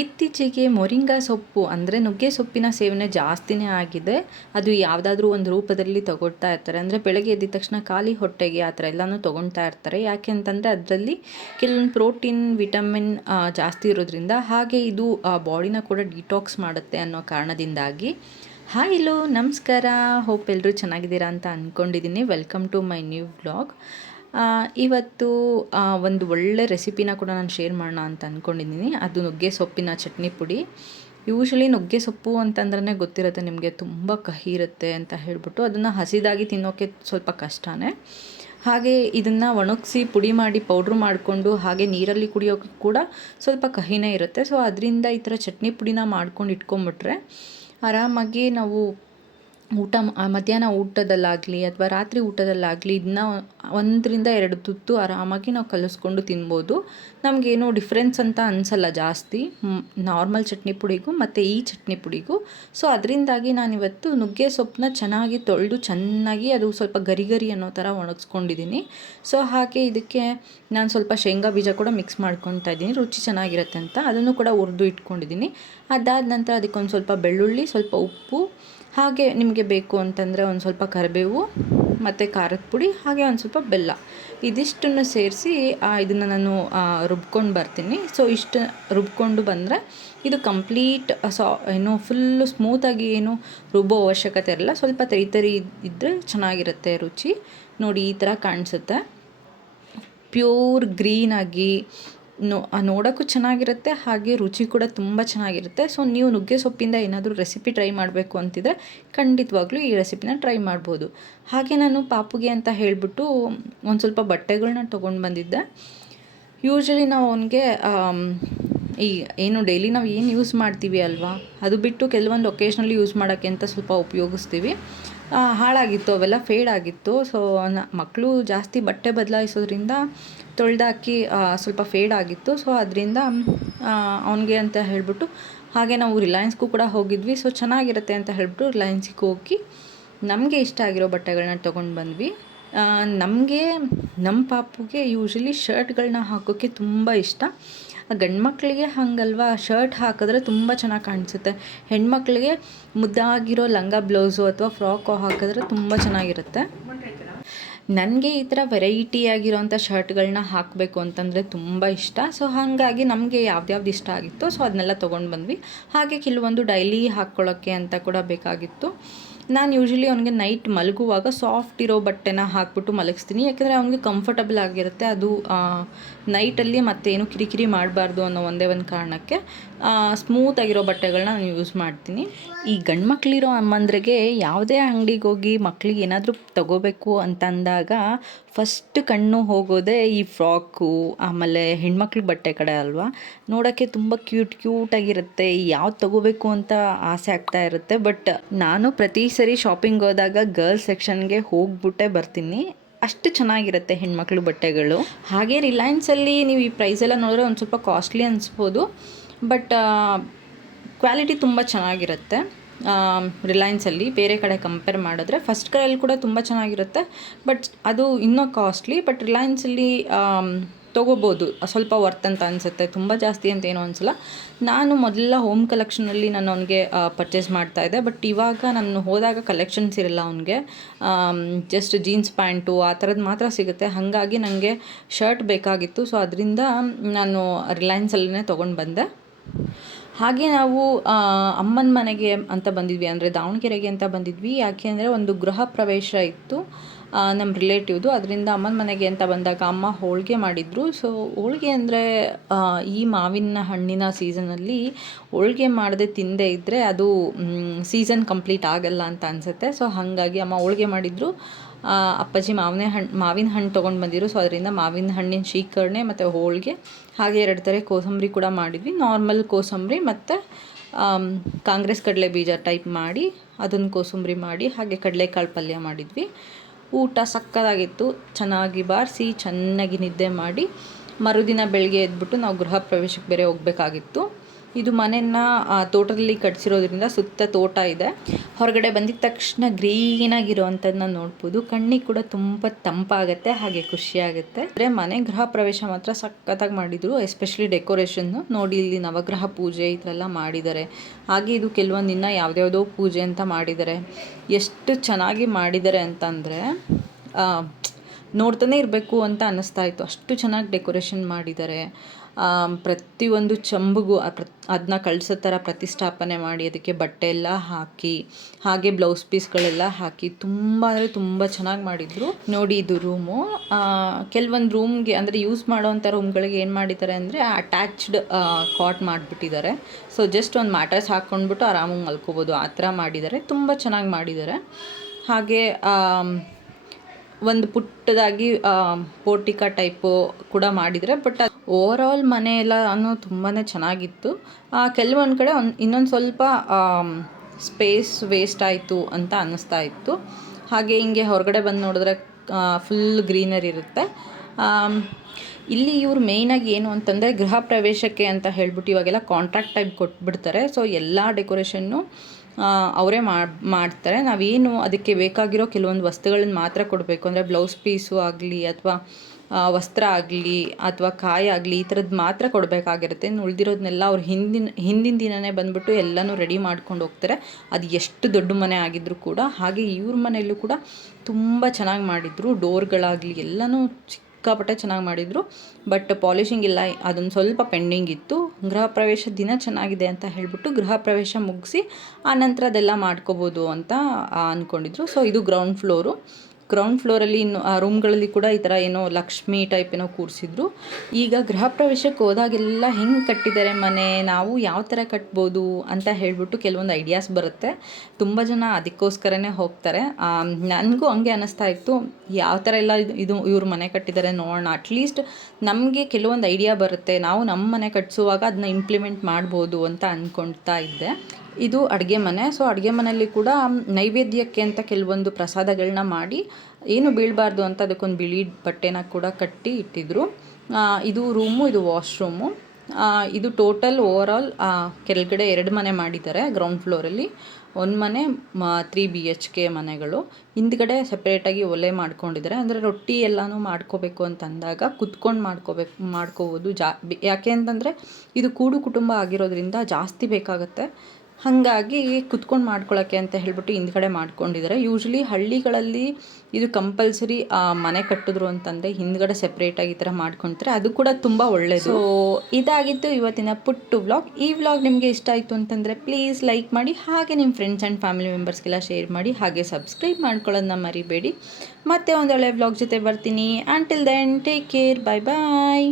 ಇತ್ತೀಚೆಗೆ ಮೊರಿಂಗಾ ಸೊಪ್ಪು ಅಂದರೆ ನುಗ್ಗೆ ಸೊಪ್ಪಿನ ಸೇವನೆ ಜಾಸ್ತಿನೇ ಆಗಿದೆ. ಅದು ಯಾವುದಾದ್ರೂ ಒಂದು ರೂಪದಲ್ಲಿ ತಗೊಳ್ತಾ ಇರ್ತಾರೆ. ಅಂದರೆ ಬೆಳಗ್ಗೆ ಎದ್ದ ತಕ್ಷಣ ಖಾಲಿ ಹೊಟ್ಟೆಗೆ ಆ ಥರ ಎಲ್ಲನೂ ತೊಗೊಳ್ತಾ ಇರ್ತಾರೆ. ಯಾಕೆ ಅಂತಂದರೆ ಅದರಲ್ಲಿ ಕೆಲವೊಂದು ಪ್ರೋಟೀನ್, ವಿಟಮಿನ್ ಜಾಸ್ತಿ ಇರೋದ್ರಿಂದ ಹಾಗೆ ಇದು ಬಾಡಿನ ಕೂಡ ಡಿಟಾಕ್ಸ್ ಮಾಡುತ್ತೆ ಅನ್ನೋ ಕಾರಣದಿಂದಾಗಿ. ಹಾಯ್ ಇಲ್ಲೋ ನಮಸ್ಕಾರ. ಹೋಪ್ ಎಲ್ಲರೂ ಚೆನ್ನಾಗಿದ್ದೀರಾ ಅಂತ ಅಂದ್ಕೊಂಡಿದ್ದೀನಿ welcome to my new vlog. ಇವತ್ತು ಒಂದು ಒಳ್ಳೆ ರೆಸಿಪಿನ ಕೂಡ ನಾನು ಶೇರ್ ಮಾಡೋಣ ಅಂತ ಅಂದ್ಕೊಂಡಿದ್ದೀನಿ ಅದು ನುಗ್ಗೆ ಸೊಪ್ಪಿನ ಚಟ್ನಿ ಪುಡಿ. ಯೂಶ್ವಲಿ ನುಗ್ಗೆ ಸೊಪ್ಪು ಅಂತಂದ್ರೆ ಗೊತ್ತಿರುತ್ತೆ, ನಿಮಗೆ ತುಂಬ ಕಹಿ ಇರುತ್ತೆ ಅಂತ ಹೇಳ್ಬಿಟ್ಟು ಅದನ್ನು ಹಸಿದಾಗಿ ತಿನ್ನೋಕ್ಕೆ ಸ್ವಲ್ಪ ಕಷ್ಟನೇ. ಹಾಗೆ ಇದನ್ನು ಒಣಗಿಸಿ ಪುಡಿ ಮಾಡಿ ಪೌಡ್ರ್ ಮಾಡಿಕೊಂಡು ಹಾಗೆ ನೀರಲ್ಲಿ ಕುಡಿಯೋಕೆ ಕೂಡ ಸ್ವಲ್ಪ ಕಹಿನೇ ಇರುತ್ತೆ. ಸೊ ಅದರಿಂದ ಈ ಥರ ಚಟ್ನಿ ಪುಡಿನ ಮಾಡ್ಕೊಂಡು ಇಟ್ಕೊಂಬಿಟ್ರೆ ಆರಾಮಾಗಿ ನಾವು ಊಟ ಮಧ್ಯಾಹ್ನ ಊಟದಲ್ಲಾಗಲಿ ಅಥವಾ ರಾತ್ರಿ ಊಟದಲ್ಲಾಗಲಿ ಇದನ್ನ ಒಂದರಿಂದ ಎರಡು ತುತ್ತು ಆರಾಮಾಗಿ ನಾವು ಕಲಿಸ್ಕೊಂಡು ತಿನ್ಬೋದು. ನಮಗೇನು ಡಿಫ್ರೆನ್ಸ್ ಅಂತ ಅನಿಸಲ್ಲ ಜಾಸ್ತಿ. ನಾರ್ಮಲ್ ಚಟ್ನಿ ಪುಡಿಗೂ ಮತ್ತು ಈ ಚಟ್ನಿ ಪುಡಿಗೂ. ಸೊ ಅದರಿಂದಾಗಿ ನಾನಿವತ್ತು ನುಗ್ಗೆ ಸೊಪ್ಪನ್ನ ಚೆನ್ನಾಗಿ ತೊಳೆದು ಚೆನ್ನಾಗಿ ಅದು ಸ್ವಲ್ಪ ಗರಿ ಗರಿ ಅನ್ನೋ ಥರ ಒಣಗಿಸ್ಕೊಂಡಿದ್ದೀನಿ. ಸೊ ಹಾಗೆ ಇದಕ್ಕೆ ನಾನು ಸ್ವಲ್ಪ ಶೇಂಗಾ ಬೀಜ ಕೂಡ ಮಿಕ್ಸ್ ಮಾಡ್ಕೊತಾ ಇದ್ದೀನಿ. ರುಚಿ ಚೆನ್ನಾಗಿರುತ್ತೆ ಅಂತ ಅದನ್ನು ಕೂಡ ಹುರಿದು ಇಟ್ಕೊಂಡಿದ್ದೀನಿ. ಅದಾದ ನಂತರ ಅದಕ್ಕೊಂದು ಸ್ವಲ್ಪ ಬೆಳ್ಳುಳ್ಳಿ, ಸ್ವಲ್ಪ ಉಪ್ಪು, ಹಾಗೆ ನಿಮಗೆ ಬೇಕು ಅಂತಂದರೆ ಒಂದು ಸ್ವಲ್ಪ ಕರಿಬೇವು, ಮತ್ತು ಖಾರದ ಪುಡಿ, ಹಾಗೆ ಒಂದು ಸ್ವಲ್ಪ ಬೆಲ್ಲ. ಇದಿಷ್ಟನ್ನು ಸೇರಿಸಿ ಇದನ್ನು ನಾನು ರುಬ್ಕೊಂಡು ಬರ್ತೀನಿ. ಸೊ ಇಷ್ಟು ರುಬ್ಕೊಂಡು ಬಂದರೆ ಇದು ಕಂಪ್ಲೀಟ್, ಸಾ, ಏನು ಫುಲ್ಲು ಸ್ಮೂತಾಗಿ ಏನು ರುಬ್ಬೋ ಅವಶ್ಯಕತೆ ಇರಲ್ಲ. ಸ್ವಲ್ಪ ತರಿ ತರಿ ಇದ್ದರೆ ಚೆನ್ನಾಗಿರುತ್ತೆ ರುಚಿ. ನೋಡಿ, ಈ ಥರ ಕಾಣಿಸುತ್ತೆ. ಪ್ಯೂರ್ ಗ್ರೀನಾಗಿ ನೋ ನೋಡೋಕ್ಕೂ ಚೆನ್ನಾಗಿರುತ್ತೆ, ಹಾಗೆ ರುಚಿ ಕೂಡ ತುಂಬ ಚೆನ್ನಾಗಿರುತ್ತೆ. ಸೊ ನೀವು ನುಗ್ಗೆ ಸೊಪ್ಪಿಂದ ಏನಾದರೂ ರೆಸಿಪಿ ಟ್ರೈ ಮಾಡಬೇಕು ಅಂತಿದ್ರೆ ಖಂಡಿತವಾಗ್ಲೂ ಈ ರೆಸಿಪಿನ ಟ್ರೈ ಮಾಡ್ಬೋದು. ಹಾಗೆ ನಾನು ಪಾಪುಗೆ ಅಂತ ಹೇಳಿಬಿಟ್ಟು ಒಂದು ಸ್ವಲ್ಪ ಬಟ್ಟೆಗಳನ್ನ ತೊಗೊಂಡು ಬಂದಿದ್ದೆ. ಯೂಶ್ವಲಿ ನಾವು ಅವನಿಗೆ ಈ ಏನು ಡೈಲಿ ನಾವು ಏನು ಯೂಸ್ ಮಾಡ್ತೀವಿ ಅಲ್ವಾ? ಅದು ಬಿಟ್ಟು ಕೆಲವೊಂದು ಒಕೇಶ್ನಲ್ಲಿ ಯೂಸ್ ಮಾಡೋಕ್ಕೆ ಅಂತ ಸ್ವಲ್ಪ ಉಪಯೋಗಿಸ್ತೀವಿ. ಹಾಳಾಗಿತ್ತು, ಅವೆಲ್ಲ ಫೇಡ್ ಆಗಿತ್ತು. ಸೊ ಮಕ್ಕಳು ಜಾಸ್ತಿ ಬಟ್ಟೆ ಬದಲಾಯಿಸೋದ್ರಿಂದ ತೊಳೆದಾಕಿ ಸ್ವಲ್ಪ ಫೇಡ್ ಆಗಿತ್ತು. ಸೊ ಅದರಿಂದ ಅವನಿಗೆ ಅಂತ ಹೇಳಿಬಿಟ್ಟು ಹಾಗೆ ನಾವು ರಿಲಯನ್ಸ್ಗೂ ಕೂಡ ಹೋಗಿದ್ವಿ. ಸೊ ಚೆನ್ನಾಗಿರುತ್ತೆ ಅಂತ ಹೇಳಿಬಿಟ್ಟು ರಿಲಯನ್ಸಿಗೆ ಹೋಗಿ ನಮಗೆ ಇಷ್ಟ ಆಗಿರೋ ಬಟ್ಟೆಗಳನ್ನ ತೊಗೊಂಡು ಬಂದ್ವಿ. ನಮಗೆ ನಮ್ಮ ಪಾಪುಗೆ ಯೂಶ್ವಲಿ ಶರ್ಟ್ಗಳನ್ನ ಹಾಕೋಕ್ಕೆ ತುಂಬ ಇಷ್ಟ. ಗಂಡು ಮಕ್ಕಳಿಗೆ ಹಾಗಲ್ವಾ? ಶರ್ಟ್ ಹಾಕಿದ್ರೆ ತುಂಬ ಚೆನ್ನಾಗಿ ಕಾಣಿಸುತ್ತೆ. ಹೆಣ್ಮಕ್ಳಿಗೆ ಮುದ್ದಾಗಿರೋ ಲಂಗ, ಬ್ಲೌಸು ಅಥವಾ ಫ್ರಾಕು ಹಾಕಿದ್ರೆ ತುಂಬ ಚೆನ್ನಾಗಿರುತ್ತೆ. ನನಗೆ ಈ ಥರ ವೆರೈಟಿ ಆಗಿರೋಂಥ ಶರ್ಟ್ಗಳನ್ನ ಹಾಕಬೇಕು ಅಂತಂದರೆ ತುಂಬ ಇಷ್ಟ. ಸೊ ಹಾಗಾಗಿ ನಮಗೆ ಯಾವ್ದ್ಯಾವ್ದು ಇಷ್ಟ ಆಗಿತ್ತು ಸೊ ಅದನ್ನೆಲ್ಲ ತೊಗೊಂಡು ಬಂದ್ವಿ. ಹಾಗೆ ಕೆಲವೊಂದು ಡೈಲಿ ಹಾಕ್ಕೊಳ್ಳೋಕ್ಕೆ ಅಂತ ಕೂಡ ಬೇಕಾಗಿತ್ತು. ನಾನು ಯೂಶ್ವಲಿ ಅವನಿಗೆ ನೈಟ್ ಮಲಗುವಾಗ ಸಾಫ್ಟ್ ಇರೋ ಬಟ್ಟೆನ ಹಾಕ್ಬಿಟ್ಟು ಮಲಗಿಸ್ತೀನಿ. ಯಾಕೆಂದರೆ ಅವನಿಗೆ ಕಂಫರ್ಟಬಲ್ ಆಗಿರುತ್ತೆ. ಅದು ನೈಟಲ್ಲಿ ಮತ್ತೇನು ಕಿರಿಕಿರಿ ಮಾಡಬಾರ್ದು ಅನ್ನೋ ಒಂದೇ ಒಂದು ಕಾರಣಕ್ಕೆ ಸ್ಮೂತ್ ಆಗಿರೋ ಬಟ್ಟೆಗಳನ್ನ ನಾನು ಯೂಸ್ ಮಾಡ್ತೀನಿ. ಈ ಗಂಡು ಮಕ್ಕಳಿರೋ ಅಮ್ಮಂದ್ರಿಗೆ ಯಾವುದೇ ಅಂಗಡಿಗೆ ಹೋಗಿ ಮಕ್ಳಿಗೆ ಏನಾದರೂ ತಗೋಬೇಕು ಅಂತಂದಾಗ ಫಸ್ಟ್ ಕಣ್ಣು ಹೋಗೋದೇ ಈ ಫ್ರಾಕು, ಆಮೇಲೆ ಹೆಣ್ಮಕ್ಳ ಬಟ್ಟೆ ಕಡೆ ಅಲ್ವಾ? ನೋಡೋಕ್ಕೆ ತುಂಬ ಕ್ಯೂಟ್ ಕ್ಯೂಟಾಗಿರುತ್ತೆ ಯಾವ್ದು ತಗೋಬೇಕು ಅಂತ ಆಸೆ ಆಗ್ತಾ ಇರುತ್ತೆ. ಬಟ್ ನಾನು ಪ್ರತಿ ಸರಿ ಶಾಪಿಂಗ್ ಹೋದಾಗ ಗರ್ಲ್ಸ್ ಸೆಕ್ಷನ್ಗೆ ಹೋಗ್ಬಿಟ್ಟೆ ಬರ್ತೀನಿ. ಅಷ್ಟು ಚೆನ್ನಾಗಿರುತ್ತೆ ಹೆಣ್ಮಕ್ಳು ಬಟ್ಟೆಗಳು. ಹಾಗೆ ರಿಲಯನ್ಸಲ್ಲಿ ನೀವು ಈ ಪ್ರೈಸ್ ಎಲ್ಲ ನೋಡಿದ್ರೆ ಒಂದು ಸ್ವಲ್ಪ ಕಾಸ್ಟ್ಲಿ ಅನಿಸ್ಬೋದು. ಬಟ್ ಕ್ವಾಲಿಟಿ ತುಂಬ ಚೆನ್ನಾಗಿರುತ್ತೆ. ರಿಲಯನ್ಸಲ್ಲಿ ಬೇರೆ ಕಡೆ ಕಂಪೇರ್ ಮಾಡಿದ್ರೆ ಫಸ್ಟ್ ಕಡೆಯಲ್ಲಿ ಕೂಡ ತುಂಬ ಚೆನ್ನಾಗಿರುತ್ತೆ. ಬಟ್ ಅದು ಇನ್ನೂ ಕಾಸ್ಟ್ಲಿ ಬಟ್ ರಿಲಯನ್ಸಲ್ಲಿ ತೊಗೋಬೋದು. ಸ್ವಲ್ಪ ವರ್ತ್ ಅಂತ ಅನಿಸುತ್ತೆ. ತುಂಬ ಜಾಸ್ತಿ ಅಂತ ಏನೂ ಅನಿಸಲ್ಲ. ನಾನು ಮೊದಲೆಲ್ಲ ಹೋಮ್ ಕಲೆಕ್ಷನಲ್ಲಿ ನಾನು ಅವನಿಗೆ ಪರ್ಚೇಸ್ ಮಾಡ್ತಾ ಇದ್ದೆ. ಬಟ್ ಇವಾಗ ನಾನು ಹೋದಾಗ ಕಲೆಕ್ಷನ್ಸ್ ಇರಲ್ಲ ಅವನಿಗೆ. ಜಸ್ಟ್ ಜೀನ್ಸ್ ಪ್ಯಾಂಟು ಆ ಥರದ್ದು ಮಾತ್ರ ಸಿಗುತ್ತೆ. ಹಾಗಾಗಿ ನನಗೆ ಶರ್ಟ್ ಬೇಕಾಗಿತ್ತು. ಸೊ ಅದರಿಂದ ನಾನು ರಿಲಯನ್ಸಲ್ಲೇ ತೊಗೊಂಡು ಬಂದೆ. ಹಾಗೆ ನಾವು ಅಮ್ಮನ ಮನೆಗೆ ಅಂತ ಬಂದಿದ್ವಿ. ಅಂದರೆ ದಾವಣಗೆರೆಗೆ ಅಂತ ಬಂದಿದ್ವಿ. ಯಾಕೆ ಅಂದರೆ ಒಂದು ಗೃಹ ಪ್ರವೇಶ ಇತ್ತು. ನಮ್ಮ ರಿಲೇಟಿವ್ದು. ಅದರಿಂದ ಅಮ್ಮನ ಮನೆಗೆ ಅಂತ ಬಂದಾಗ ಅಮ್ಮ ಹೋಳಿಗೆ ಮಾಡಿದರು. ಸೊ ಹೋಳಿಗೆ ಅಂದರೆ ಈ ಮಾವಿನ ಹಣ್ಣಿನ ಸೀಸನಲ್ಲಿ ಹೋಳಿಗೆ ಮಾಡದೆ ತಿಂದೇ ಇದ್ದರೆ ಅದು ಸೀಸನ್ ಕಂಪ್ಲೀಟ್ ಆಗಲ್ಲ ಅಂತ ಅನಿಸುತ್ತೆ. ಸೊ ಹಾಗಾಗಿ ಅಮ್ಮ ಹೋಳಿಗೆ ಮಾಡಿದರು. ಅಪ್ಪಾಜಿ ಮಾವಿನ ಹಣ್ಣು ಮಾವಿನ ಹಣ್ಣು ತೊಗೊಂಡು ಬಂದಿರು ಸೊ ಅದರಿಂದ ಮಾವಿನ ಹಣ್ಣಿನ ಶೀಕರಣೆ ಮತ್ತು ಹೋಳಿಗೆ, ಹಾಗೆ ಎರಡು ಥರ ಕೋಸಂಬರಿ ಕೂಡ ಮಾಡಿದ್ವಿ. ನಾರ್ಮಲ್ ಕೋಸಂಬರಿ ಮತ್ತು ಕಾಂಗ್ರೆಸ್ ಕಡಲೆ ಬೀಜ ಟೈಪ್ ಮಾಡಿ ಅದನ್ನು ಕೋಸಂಬರಿ ಮಾಡಿ, ಹಾಗೆ ಕಡಲೆಕಾಳು ಪಲ್ಯ ಮಾಡಿದ್ವಿ. ಊಟ ಸಕ್ಕತ್ತಾಗಿತ್ತು ಚೆನ್ನಾಗಿ ಬಾರಿಸಿ, ಚೆನ್ನಾಗಿ ನಿದ್ದೆ ಮಾಡಿ ಮರುದಿನ ಬೆಳಗ್ಗೆ ಎದ್ಬಿಟ್ಟು ನಾವು ಗೃಹ ಪ್ರವೇಶಕ್ಕೆ ಬೇರೆ ಹೋಗಬೇಕಾಗಿತ್ತು. ಇದು ಮನೆಯನ್ನ ತೋಟದಲ್ಲಿ ಕಟ್ಸಿರೋದ್ರಿಂದ ಸುತ್ತ ತೋಟ ಇದೆ. ಹೊರಗಡೆ ಬಂದಿದ ತಕ್ಷಣ ಗ್ರೀನಾಗಿರುವಂಥದ್ದನ್ನ ನೋಡ್ಬೋದು. ಕಣ್ಣಿಗೆ ಕೂಡ ತುಂಬ ತಂಪಾಗುತ್ತೆ, ಹಾಗೆ ಖುಷಿ ಆಗುತ್ತೆ ಅಂದರೆ ಮನೆ ಗೃಹ ಪ್ರವೇಶ ಮಾತ್ರ ಸಖತ್ತಾಗಿ ಮಾಡಿದ್ರು ಎಸ್ಪೆಷಲಿ ಡೆಕೋರೇಷನ್ನು ನೋಡಿ ಇಲ್ಲಿ ನವಗ್ರಹ ಪೂಜೆ ಈ ಮಾಡಿದ್ದಾರೆ. ಹಾಗೆ ಇದು ಕೆಲವೊಂದು ದಿನ ಯಾವುದ್ಯಾವುದೋ ಪೂಜೆ ಅಂತ ಮಾಡಿದ್ದಾರೆ. ಎಷ್ಟು ಚೆನ್ನಾಗಿ ಮಾಡಿದ್ದಾರೆ ಅಂತಂದರೆ ನೋಡ್ತಾನೆ ಇರಬೇಕು ಅಂತ ಅನ್ನಿಸ್ತಾ ಇತ್ತು. ಅಷ್ಟು ಚೆನ್ನಾಗಿ ಡೆಕೋರೇಷನ್ ಮಾಡಿದ್ದಾರೆ. ಪ್ರತಿಯೊಂದು ಚಂಬುಗೂ ಅದನ್ನ ಕಳಿಸೋ ಥರ ಪ್ರತಿಷ್ಠಾಪನೆ ಮಾಡಿ ಅದಕ್ಕೆ ಬಟ್ಟೆ ಎಲ್ಲ ಹಾಕಿ, ಹಾಗೆ ಬ್ಲೌಸ್ ಪೀಸ್ಗಳೆಲ್ಲ ಹಾಕಿ ತುಂಬ ಅಂದರೆ ತುಂಬ ಚೆನ್ನಾಗಿ ಮಾಡಿದರು. ನೋಡಿ ಇದು ರೂಮು. ಕೆಲವೊಂದು ರೂಮ್ಗೆ ಅಂದರೆ ಯೂಸ್ ಮಾಡೋವಂಥ ರೂಮ್ಗಳಿಗೆ ಏನು ಮಾಡಿದ್ದಾರೆ ಅಂದರೆ ಅಟ್ಯಾಚ್ಡ್ ಕಾಟ್ ಮಾಡಿಬಿಟ್ಟಿದ್ದಾರೆ. ಸೊ ಜಸ್ಟ್ ಒಂದು ಮ್ಯಾಟ್ರಸ್ ಹಾಕ್ಕೊಂಡ್ಬಿಟ್ಟು ಆರಾಮಾಗಿ ಮಲ್ಕೋಬೋದು. ಆ ಥರ ಮಾಡಿದ್ದಾರೆ. ತುಂಬ ಚೆನ್ನಾಗಿ ಮಾಡಿದ್ದಾರೆ. ಹಾಗೆ ಒಂದು ಪುಟ್ಟದಾಗಿ ಪೋರ್ಟಿಕ ಟೈಪು ಕೂಡ ಮಾಡಿದರೆ, ಬಟ್ ಓವರ್ ಆಲ್ ಮನೆ ಎಲ್ಲನೂ ತುಂಬಾ ಚೆನ್ನಾಗಿತ್ತು. ಕೆಲವೊಂದು ಕಡೆ ಒಂದು, ಇನ್ನೊಂದು ಸ್ವಲ್ಪ ಸ್ಪೇಸ್ ವೇಸ್ಟ್ ಆಯಿತು ಅಂತ ಅನ್ನಿಸ್ತಾ ಇತ್ತು. ಹಾಗೆ ಹಿಂಗೆ ಹೊರಗಡೆ ಬಂದು ನೋಡಿದ್ರೆ ಫುಲ್ ಗ್ರೀನರಿ ಇರುತ್ತೆ. ಇಲ್ಲಿ ಇವ್ರು ಮೇಯ್ನಾಗಿ ಏನು ಅಂತಂದರೆ ಗೃಹ ಪ್ರವೇಶಕ್ಕೆ ಅಂತ ಹೇಳ್ಬಿಟ್ಟು ಇವಾಗೆಲ್ಲ ಕಾಂಟ್ರಾಕ್ಟ್ ಟೈಪ್ ಕೊಟ್ಬಿಡ್ತಾರೆ. ಸೊ ಎಲ್ಲ ಡೆಕೋರೇಷನ್ನು ಅವರೇ ಮಾಡ್ತಾರೆ. ನಾವೇನು ಅದಕ್ಕೆ ಬೇಕಾಗಿರೋ ಕೆಲವೊಂದು ವಸ್ತುಗಳನ್ನ ಮಾತ್ರ ಕೊಡಬೇಕು. ಅಂದರೆ ಬ್ಲೌಸ್ ಪೀಸು ಆಗಲಿ ಅಥವಾ ವಸ್ತ್ರ ಆಗಲಿ ಅಥವಾ ಕಾಯಿ ಆಗಲಿ ಈ ಥರದ್ದು ಮಾತ್ರ ಕೊಡಬೇಕಾಗಿರುತ್ತೆ. ಇನ್ನು ಉಳಿದಿರೋದನ್ನೆಲ್ಲ ಅವ್ರು ಹಿಂದಿನ ಹಿಂದಿನ ದಿನವೇ ಬಂದುಬಿಟ್ಟು ಎಲ್ಲನೂ ರೆಡಿ ಮಾಡ್ಕೊಂಡು ಹೋಗ್ತಾರೆ. ಅದು ಎಷ್ಟು ದೊಡ್ಡ ಮನೆ ಆಗಿದ್ದರೂ ಕೂಡ, ಹಾಗೆ ಇವ್ರ ಮನೆಯಲ್ಲೂ ಕೂಡ ತುಂಬ ಚೆನ್ನಾಗಿ ಮಾಡಿದರು. ಡೋರ್ಗಳಾಗಲಿ ಎಲ್ಲನೂ ಸಿಕ್ಕಾಪಟ್ಟೆ ಚೆನ್ನಾಗಿ ಮಾಡಿದರು. ಬಟ್ ಪಾಲಿಷಿಂಗ್ ಇಲ್ಲ, ಅದೊಂದು ಸ್ವಲ್ಪ ಪೆಂಡಿಂಗ್ ಇತ್ತು. ಗೃಹ ಪ್ರವೇಶ ದಿನ ಚೆನ್ನಾಗಿದೆ ಅಂತ ಹೇಳಿಬಿಟ್ಟು ಗೃಹ ಪ್ರವೇಶ ಮುಗಿಸಿ ನಂತರ ಅದೆಲ್ಲ ಮಾಡ್ಕೋಬೋದು ಅಂತ ಆ, ಅಂದ್ಕೊಂಡಿದ್ರು ಸೊ ಇದು ಗ್ರೌಂಡ್ ಫ್ಲೋರು ಗ್ರೌಂಡ್ ಫ್ಲೋರಲ್ಲಿ ಇನ್ನು ಆ ರೂಮ್ಗಳಲ್ಲಿ ಕೂಡ ಈ ಥರ ಏನೋ ಲಕ್ಷ್ಮಿ ಟೈಪ್ ಏನೋ ಕೂರಿಸಿದ್ರು. ಈಗ ಗೃಹ ಪ್ರವೇಶಕ್ಕೆ ಹೋದಾಗೆಲ್ಲ ಹೆಂಗೆ ಕಟ್ಟಿದ್ದಾರೆ ಮನೆ, ನಾವು ಯಾವ ಥರ ಕಟ್ಬೋದು ಅಂತ ಹೇಳಿಬಿಟ್ಟು ಕೆಲವೊಂದು ಐಡಿಯಾಸ್ ಬರುತ್ತೆ. ತುಂಬ ಜನ ಅದಕ್ಕೋಸ್ಕರನೇ ಹೋಗ್ತಾರೆ. ನನಗೂ ಹಂಗೆ ಅನ್ನಿಸ್ತಾ ಇತ್ತು. ಯಾವ ಥರ ಎಲ್ಲ ಇದು ಇವ್ರ ಮನೆ ಕಟ್ಟಿದ್ದಾರೆ ನೋಡೋಣ. ಅಟ್ಲೀಸ್ಟ್ ನಮಗೆ ಕೆಲವೊಂದು ಐಡಿಯಾ ಬರುತ್ತೆ. ನಾವು ನಮ್ಮ ಮನೆ ಕಟ್ಟಿಸುವಾಗ ಅದನ್ನ ಇಂಪ್ಲಿಮೆಂಟ್ ಮಾಡ್ಬೋದು ಅಂತ ಅಂದ್ಕೊಳ್ತಾ ಇದ್ದೆ. ಇದು ಅಡುಗೆ ಮನೆ. ಸೊ ಅಡುಗೆ ಮನೆಯಲ್ಲಿ ಕೂಡ ನೈವೇದ್ಯಕ್ಕೆ ಅಂತ ಕೆಲವೊಂದು ಪ್ರಸಾದಗಳನ್ನ ಮಾಡಿ, ಏನು ಬೀಳಬಾರ್ದು ಅಂತ ಅದಕ್ಕೊಂದು ಬಿಳಿ ಬಟ್ಟೆನ ಕೂಡ ಕಟ್ಟಿ ಇಟ್ಟಿದ್ರು. ಇದು ರೂಮು ಇದು ವಾಶ್ರೂಮು ಇದು ಟೋಟಲ್ ಓವರ್ ಆಲ್ ಕೆಳಗಡೆ ಎರಡು ಮನೆ ಮಾಡಿದ್ದಾರೆ ಗ್ರೌಂಡ್ ಫ್ಲೋರಲ್ಲಿ ಒಂದು ಮನೆ ತ್ರೀ ಬಿ ಎಚ್ ಕೆ ಮನೆಗಳು. ಹಿಂದ್ಗಡೆ ಸಪ್ರೇಟಾಗಿ ಒಲೆ ಮಾಡ್ಕೊಂಡಿದ್ದಾರೆ. ಅಂದರೆ ರೊಟ್ಟಿ ಎಲ್ಲನೂ ಮಾಡ್ಕೋಬೇಕು ಅಂತ ಅಂದಾಗ ಕುತ್ಕೊಂಡು ಮಾಡ್ಕೋಬೇಕು, ಮಾಡ್ಕೋಬೋದು. ಜಾ, ಯಾಕೆ ಅಂತಂದರೆ ಇದು ಕೂಡು ಕುಟುಂಬ ಆಗಿರೋದ್ರಿಂದ ಜಾಸ್ತಿ ಬೇಕಾಗುತ್ತೆ. ಹಾಗಾಗಿ ಕುತ್ಕೊಂಡು ಮಾಡ್ಕೊಳ್ಳೋಕ್ಕೆ ಅಂತ ಹೇಳ್ಬಿಟ್ಟು ಹಿಂದ್ಗಡೆ ಮಾಡ್ಕೊಂಡಿದ್ದಾರೆ ಯೂಶ್ವಲಿ ಹಳ್ಳಿಗಳಲ್ಲಿ ಇದು ಕಂಪಲ್ಸರಿ ಮನೆ ಕಟ್ಟಿದ್ರು ಅಂತಂದರೆ ಹಿಂದ್ಗಡೆ ಸೆಪ್ರೇಟಾಗಿ ಈ ಥರ ಮಾಡ್ಕೊತಾರೆ ಅದು ಕೂಡ ತುಂಬ ಒಳ್ಳೆಯದು ಸೊ ಇದಾಗಿತ್ತು ಇವತ್ತಿನ ಪುಟ್ಟು ವ್ಲಾಗ್ ಈ ವ್ಲಾಗ್ ನಿಮಗೆ ಇಷ್ಟ ಆಯಿತು ಅಂತಂದರೆ ಪ್ಲೀಸ್ ಲೈಕ್ ಮಾಡಿ ಹಾಗೆ ನಿಮ್ಮ ಫ್ರೆಂಡ್ಸ್ ಆ್ಯಂಡ್ ಫ್ಯಾಮಿಲಿ ಮೆಂಬರ್ಸ್ಗೆಲ್ಲ ಶೇರ್ ಮಾಡಿ ಹಾಗೆ ಸಬ್ಸ್ಕ್ರೈಬ್ ಮಾಡ್ಕೊಳ್ಳೋದನ್ನ ಮರಿಬೇಡಿ. ಮತ್ತೆ ಒಂದೊಳ್ಳೆ ವ್ಲಾಗ್ ಜೊತೆ ಬರ್ತೀನಿ. Until then take care bye bye